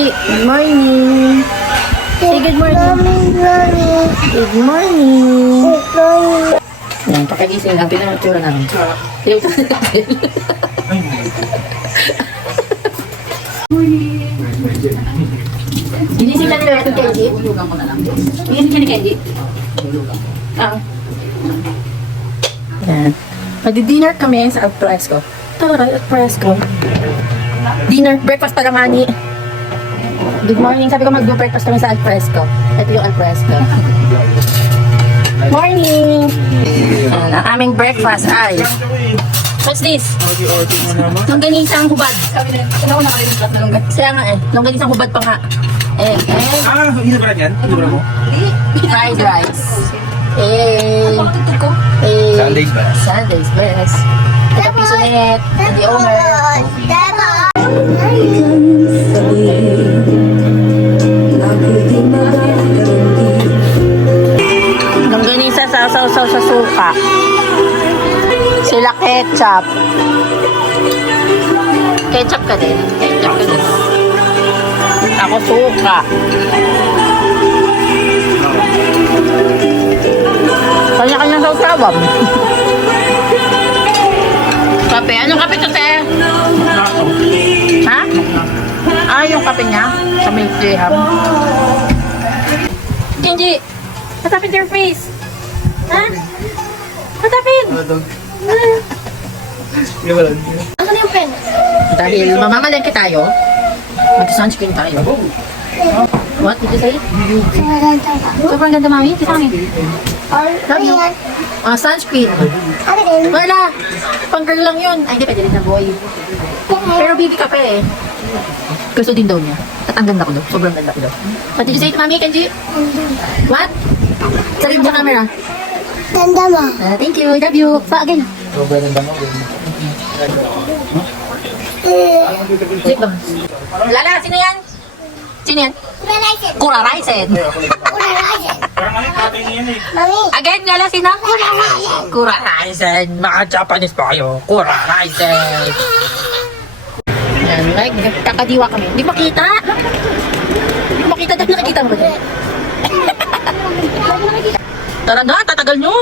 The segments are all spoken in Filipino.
Kenji, good morning. Say good morning. Good morning. Yan, pakagising lang. Tingnan ang tsura namin. Ginising lang nila ito, Kenji. Ginising ka ni Kenji. Yan. Magdi-dinner kami sa Alfresco. Tara, Alfresco. Dinner, breakfast pa naman ni. Good morning. Sabi ko mag-breakfast kami sa Alfresco. Ito yung Alfresco. Morning! Yan, ang aming breakfast ay... What's this? Longganisang hubad. Ano ko nakalimutan na longganisang? Kaya nga longganisang hubad pa nga. Hindi na ba yan? Hindi ba mo? Fried rice. Sundays ba? Sundays best. Ito piso net. The owner. Longganisa sa suka. Sila ketchup. Ketchup ka din. Ketchup ka din. Ako suka. Kanya-kanya sa usawam. Kape. Anong kape to, te? Ha? Yung kape niya? Sa milk tea, ha? Kenji! What happened to your face? Ha? What happened? Ano yung pen? Dahil mamamalengke tayo, mag-sunscreen tayo. What did you say? Sobrang ganda, mami. Kiss mami. Love you. Sunscreen. Wala. Pang girl lang yun. Ay, hindi. Pwede rin na boy. Pero baby ka pa eh. Gusto din daw niya. At ang ganda ko daw. Sobrang ganda ko daw. What did you say to mami, Kenji? What? Sarili sa camera. Ganda mo. Thank you. Love you. Pa again. Sobrang ganda mo. Lala, sino yan? Sino yan? Kuraraisen. Mami. Again, Lala, sino? Kuraraisen. Mga Japanese pa kayo. Kuraraisen. Yan, kakadiwa kami. Hindi makita. Hindi makita. Dahil nakikita mo ba dyan? Tara na, tatagal nyo.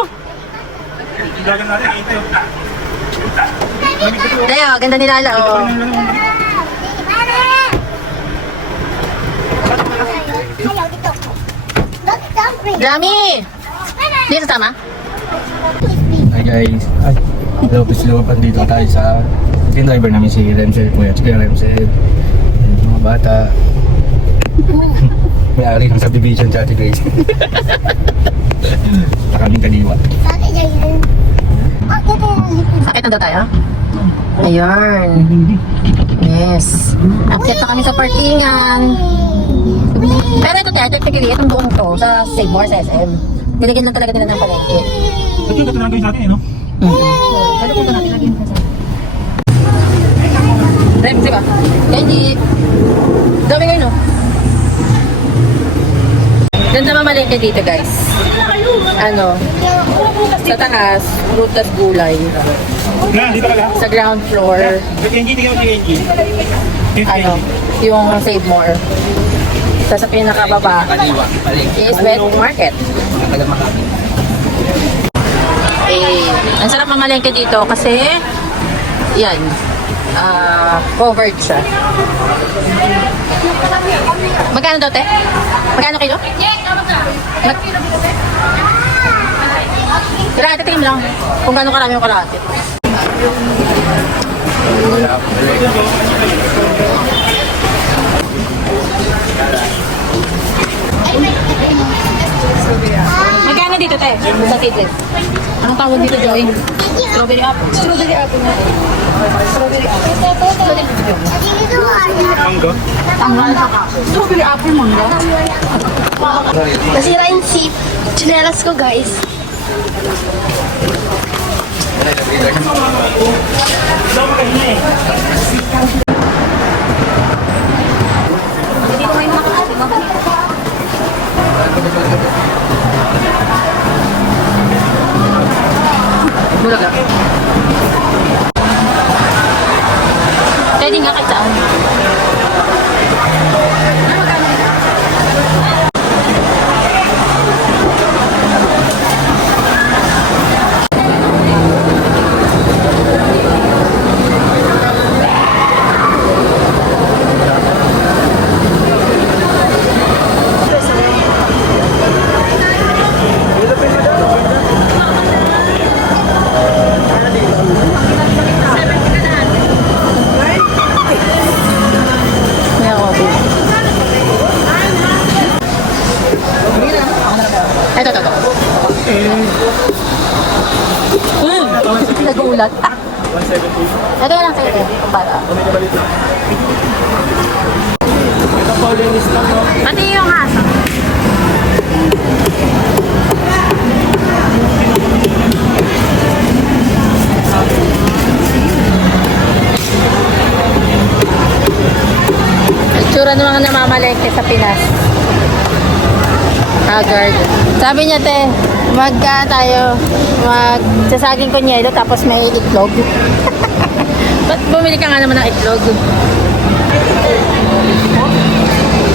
Dayo, ganda ni Lala, oh. Dami! Hindi sa tama? Hi guys. Hello, Pislo. Pandito tayo sa yung driver namin si Remsel po yan. Si Remsel. Mga bata. May-ari ng subdivision sa Ate Grace. Maraming kaliwa. Sakit na daw tayo? Ayun. Yes. Update na kami sa parkingan. Pero ito tayo, technically, itong buong to sa Save More sa SM. Niligyan lang talaga nila ng palengke. Ito yung katanagay sa atin eh, no? Pero kung natin lagyan sa Rem, diba? Kenji. Dami ngayon, no? Ganda mamalengke dito, guys. Sa taas, prutas gulay. Na, dito ka lang. Sa ground floor, Kenji, tingnan mo si Kenji. yung Save More. Sa pinakababa is Wet Market. Ang sarap mamalengke dito kasi yan, covered siya. Magkano daw, te? Magkano kilo? Kalahati, tingin lang kung gano'ng karami yung kalahati. Magkano dito, te? Sa tidlis. Anong tawag dito, Joy? Strawberry apple. Strawberry apple na. Strawberry apple. Mangga? Strawberry apple, mangga. Nasira yung seat. Chinelas ko, guys. Bulaga. Pwede nga kahit saan. Ito lang sa'yo din. Para. Pati yung aso. Itsura ng mga namamalengke sa Pinas. Haggard. Sabi niya, te, magsasaging kunyelo tapos may itlog. Ba't bumili ka nga naman ng itlog?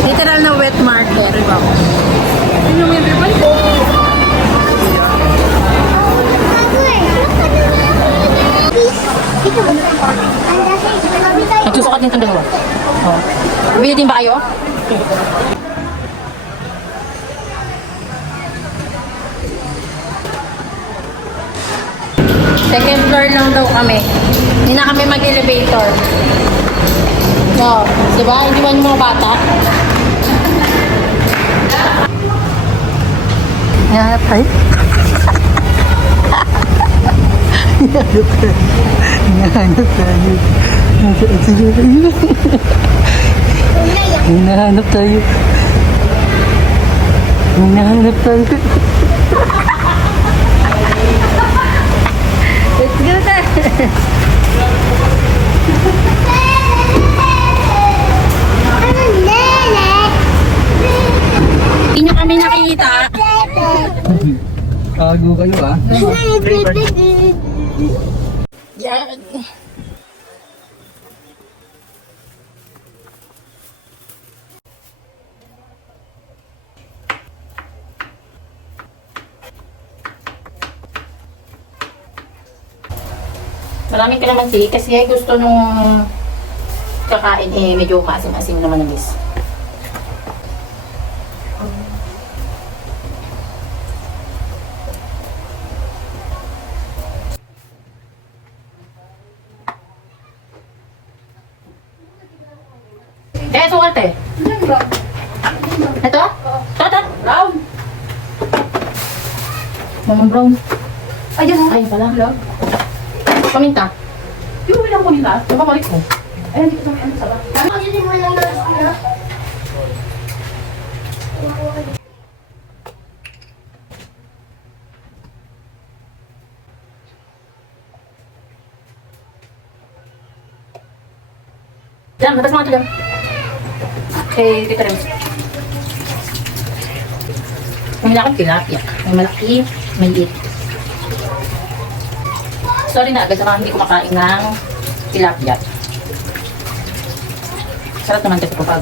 Literal na wet marker. Diba? Yun yung may bibay ko. Nagsusukat din itong dalawa. Oh. Bili din ba kayo? Second floor lang daw kami. Hindi na kami mag-elevator. No, di ba? Hindi man yung mga bata. Hinahanap tayo. Hinahanap tayo. Hinahanap tayo. Hinahanap tayo. Let's go tayo. Hindi nyo kami nakikita. Kago kayo ah. Yan. Maraming kalamansi kasi gusto nung kakain medyo maasim-asim naman ng miss. Sukat eh. Ito? Ito? Brown. Mama brown. Ayun. Ayun pala. Paminta. Yung bilang ko nila. Yung papalit ko. Ayun, dito sa ano sa ba? Ayun mo lang na. Yan, batas mga ito lang. Okay, dito rin. May malaki tilapia. May malaki, may liit. Sorry na agad sa mga hindi kumakain ng tilapia. Sarap naman kasi kapag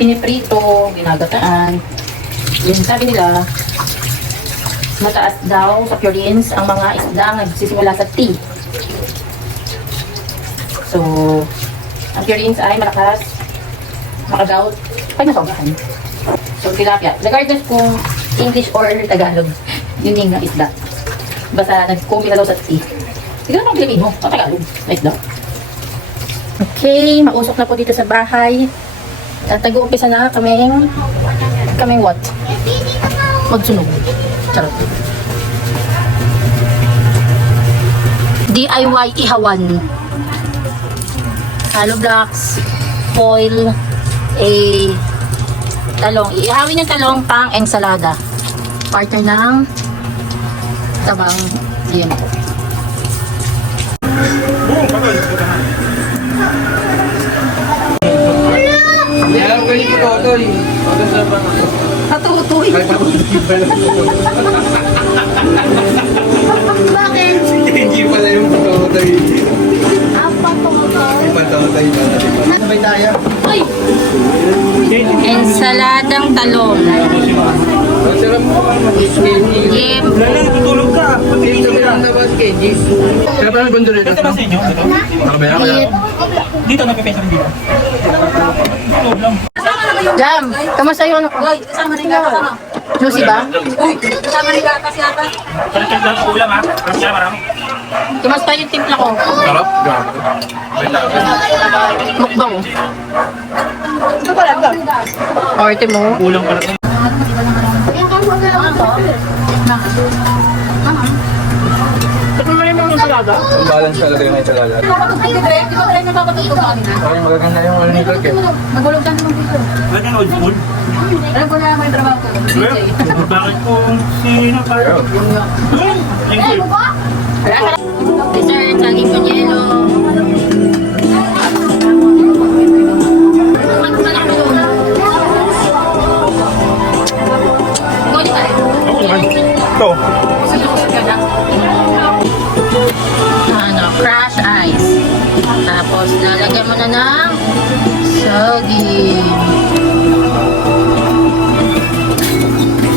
piniprito, ginagataan. Yun, sabi nila, mataas daw sa purines ang mga isda nagsisimula sa T. So, ang purines ay malakas, makagaw, pag nasobrahan. So, tilapia. Regardless kung English or Tagalog, yun yung isda. Basta nag-combi na daw sa T. Siguro pang Pilipino, o Tagalog, na isda. Okay, mausok na po dito sa bahay. At nag-uumpisa na kaming what? Magsunog. Charot. DIY ihawan. Hollow blocks, foil, talong. Ihawin yung talong pang ensalada. Partner ng tabang liyan po. Alam ko yung kitotoy. Patutoy. Bakit? Hindi pala yung kitotoy. Apa tungkol? Patawatay na natin. Sabay tayo. Uy! Ensaladang talong. Ang sarap mo. Yep. Tutulog ka. Dito lang na ba si Kenji? Kaya parang bandurito. Ito ba sa inyo? Nakabaya ka Yep. Dito napipesa ng dito. Tulog lang. Jam, kamusta yung ano ko? Kasama rin ka kasama. Juicy ba? Uy, kasama rin ka kasi ata. Pagkat lang sa ulam ha. Kasi marami. Kamusta yung timpla ko? Sarap. Grabe. Mukbang. Ito pala ba? Orte mo. Kulang pala. Yung kang magagawa ko. Ito mo rin mga Talaga? Ang balance talaga yung may talaga. Di ba tayo nagpapatuto ka kanina? Parang magaganda yung ano ni Kirk eh. Nagulog ka naman dito. Bakit yung old school? Alam ko na may trabaho ko. DJ. Bakit kung sino tayo? Thank you. Dessert, saging con yelo. Goli tayo. Ito. Kusog ka na. Ano, crush ice. Tapos, lalagyan mo na ng saging.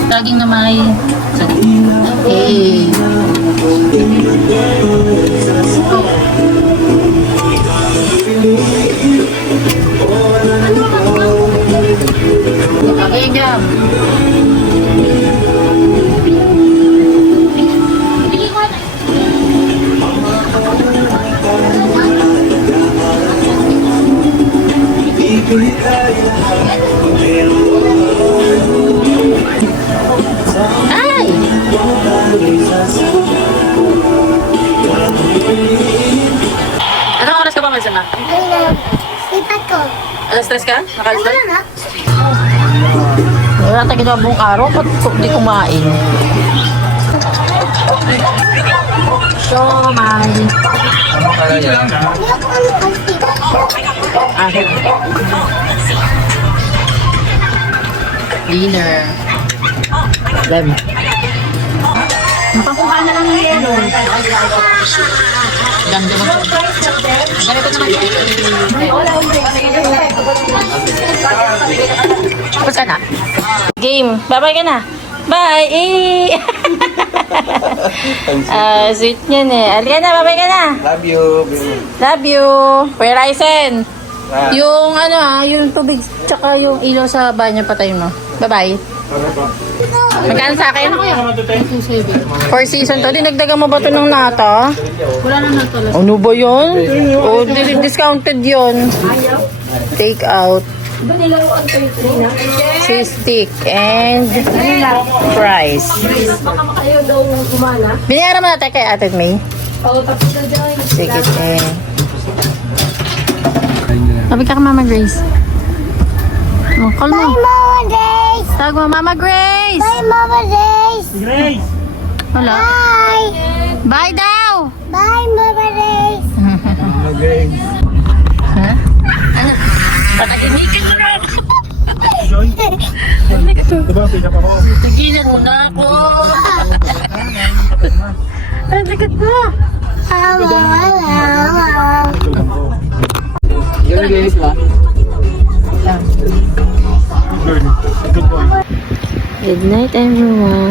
Saging na may saging. Okay. Okay, jam. Ay! Anong oras ka ba, Mansama? Lipat ko. Alas 3 ka? Nakalis Wala na. Wala tayo ginawa buong araw. Ba't di kumain? So, may... Ano kala yan? Hindi ako ano kasi. Akin. Dinner. Lem. Mapakuha na lang yung yelo. Ganda mo. Ganito naman. Tapos ka na? Game. Bye-bye ka na. Bye! Eh! Sweet niyan eh. Alika na, bye-bye ka na. Love you. Love you. Kuya Ryzen. Yung ano yung tubig tsaka yung ilaw sa banyo patayin mo. Bye-bye. Magkano sa akin? For season to. Dinagdagan mo ba ito ng nata? Wala na nito. Ano ba yun? O, discounted yun. Take out. Diba nilaruan ko yung trina? Cheese stick and fries. Baka makayaw daw kumana. Binayaran mo natin kay Ate May. Oo, tapos na dyan. Sige, eh. Sabi ka Mama Grace. Oh, call mo. Mama Days! Tawag mo, Mama Grace! Bye, Mama Days! Grace! Wala. Bye! Bye daw! Bye, Mama Days! Okay. Ha? Ano? Patagimikin mo na! Joy? Diba, pita pa ko? Tigilan mo na ako! Ang sakit mo! Yan guys ba? Good boy. Good night everyone!